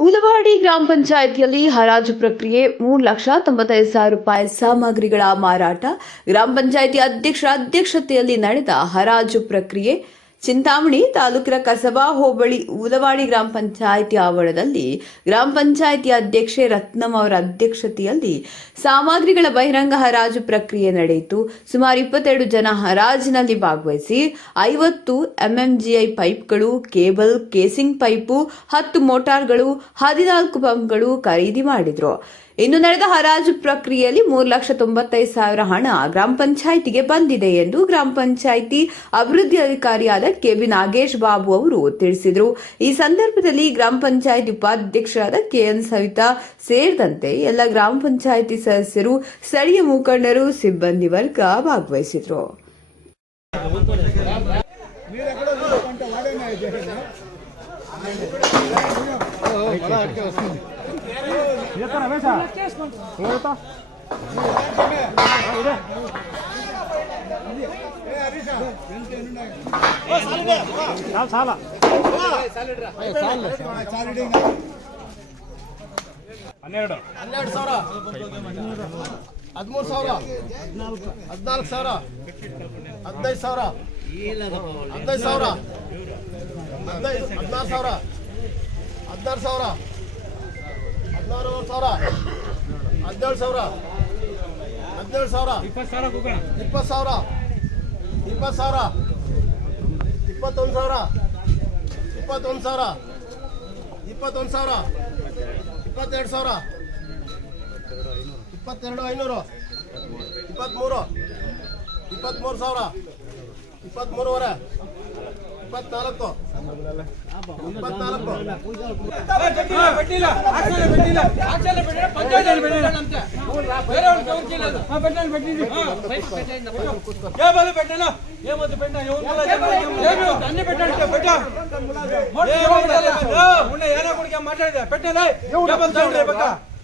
ಉಲವಾಡಿ ಗ್ರಾಮ ಪಂಚಾಯಿತಿಯಲ್ಲಿ ಹರಾಜು ಪ್ರಕ್ರಿಯೆ ಮೂರು ಲಕ್ಷ ತೊಂಬತ್ತೈದು ಸಾವಿರ ರೂಪಾಯಿ ಸಾಮಗ್ರಿಗಳ ಮಾರಾಟ. ಗ್ರಾಮ ಪಂಚಾಯಿತಿ ಅಧ್ಯಕ್ಷರ ಅಧ್ಯಕ್ಷತೆಯಲ್ಲಿ ನಡೆದ ಹರಾಜು ಪ್ರಕ್ರಿಯೆ ಚಿಂತಾಮಣಿ ತಾಲೂಕಿನ ಕಸಬಾ ಹೋಬಳಿ ಉಲವಾಡಿ ಗ್ರಾಮ ಪಂಚಾಯಿತಿ ಆವರಣದಲ್ಲಿ ಗ್ರಾಮ ಪಂಚಾಯಿತಿ ಅಧ್ಯಕ್ಷೆ ರತ್ನಂ ಅವರ ಅಧ್ಯಕ್ಷತೆಯಲ್ಲಿ ಸಾಮಗ್ರಿಗಳ ಬಹಿರಂಗ ಹರಾಜು ಪ್ರಕ್ರಿಯೆ ನಡೆಯಿತು. ಸುಮಾರು ಇಪ್ಪತ್ತೆರಡು ಜನ ಹರಾಜಿನಲ್ಲಿ ಭಾಗವಹಿಸಿ ಐವತ್ತು ಎಂಎಂಜಿಐ ಪೈಪ್ಗಳು, ಕೇಬಲ್, ಕೇಸಿಂಗ್ ಪೈಪು, ಹತ್ತು ಮೋಟಾರ್ಗಳು, ಹದಿನಾಲ್ಕು ಪಂಪ್ಗಳು ಖರೀದಿ ಮಾಡಿದ್ರು. ಇನ್ನು ನಡೆದ ಹರಾಜು ಪ್ರಕ್ರಿಯೆಯಲ್ಲಿ ಮೂರು ಲಕ್ಷ ತೊಂಬತ್ತೈದು ಸಾವಿರ ಹಣ ಗ್ರಾಮ ಪಂಚಾಯಿತಿಗೆ ಬಂದಿದೆ ಎಂದು ಗ್ರಾಮ ಪಂಚಾಯಿತಿ ಅಭಿವೃದ್ಧಿ ಅಧಿಕಾರಿಯಾದ ಕೆವಿ ನಾಗೇಶ್ ಬಾಬು ಅವರು ತಿಳಿಸಿದರು. ಈ ಸಂದರ್ಭದಲ್ಲಿ ಗ್ರಾಮ ಪಂಚಾಯಿತಿ ಉಪಾಧ್ಯಕ್ಷರಾದ ಕೆಎನ್ ಸವಿತಾ ಸೇರಿದಂತೆ ಎಲ್ಲ ಗ್ರಾಮ ಪಂಚಾಯಿತಿ ಸದಸ್ಯರು, ಸ್ಥಳೀಯ ಮುಖಂಡರು, ಸಿಬ್ಬಂದಿ ವರ್ಗ ಭಾಗವಹಿಸಿದ್ರು. ಸಾಲ ಹನ್ನೆರಡು. ಹನ್ನೆರಡು ಸಾವಿರ. ಹದಿಮೂರು ಸಾವಿರ. ಹದಿನಾಲ್ಕು ಸಾವಿರ. ಹದಿನೈದು ಸಾವಿರ. ಹದಿನೈದು ಸಾವಿರ. ಹದಿನೈದು ಹದಿನಾರು ಸಾವಿರ. ಹದಿನಾರು ಸಾವಿರ. ಹದಿನಾರು ಸಾವಿರ. ಹದಿನೇಳು ಸಾವಿರ. ಹದಿನೇಳು ಸಾವಿರ. ಇಪ್ಪತ್ತು ಸಾವಿರ ಇಪ್ಪತ್ತು ಸಾವಿರ. ಇಪ್ಪತ್ತು ಸಾವಿರ. ಇಪ್ಪತ್ತೊಂದು ಸಾವಿರ. ಇಪ್ಪತ್ತೊಂದು ಸಾವಿರ. ಇಪ್ಪತ್ತೊಂದು ಸಾವಿರ. ಇಪ್ಪತ್ತೆರಡು ಸಾವಿರ. ಇಪ್ಪತ್ತೆರಡು ಐನೂರು. ಇಪ್ಪತ್ತ್ಮೂರು. ಇಪ್ಪತ್ತ್ಮೂರು ಸಾವಿರ. ಇಪ್ಪತ್ತ್ಮೂರುವರೆ. ಇಪ್ಪತ್ನಾಲ್ಕು ಇಪ್ಪತ್ನಾಲ್ಕು కేవలం పెట్టినా ఏమొద్దు పెట్టినా అన్ని పెట్టండి పెట్టా ఉన్న ఏనా కూడా మాట్లాడేది పెట్టేదా కేబల్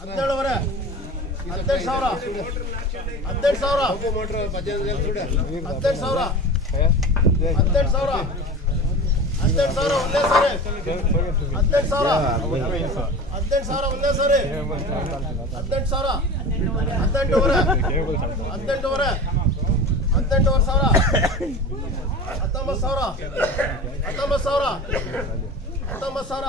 ಹನ್ನೆರಡುವರೆ ಹದಿನೆಂಟು ಸಾವಿರ. ಹದಿನೆಂಟು ಸಾವಿರ. ಹದಿನೆಂಟು ಸಾವಿರ. ಹದಿನೆಂಟು ಸಾವಿರ. ಹದಿನೆಂಟು ಸಾವಿರ ಒಂದೇ ಸಾರಿ. ಹದಿನೆಂಟು ಸಾವಿರ. ಹದಿನೆಂಟು ಸಾವಿರ ಹದಿನೆಂಟು ಸಾವಿರ. ಹದಿನೆಂಟುವರೆ. ಹದಿನೆಂಟುವರೆ. ಹದಿನೆಂಟುವರೆ ಸಾವಿರ. ಹತ್ತೊಂಬತ್ತು ಸಾವಿರ. ಹತ್ತೊಂಬತ್ತು ಸಾವಿರ. ಹತ್ತೊಂಬತ್ತು ಸಾವಿರ.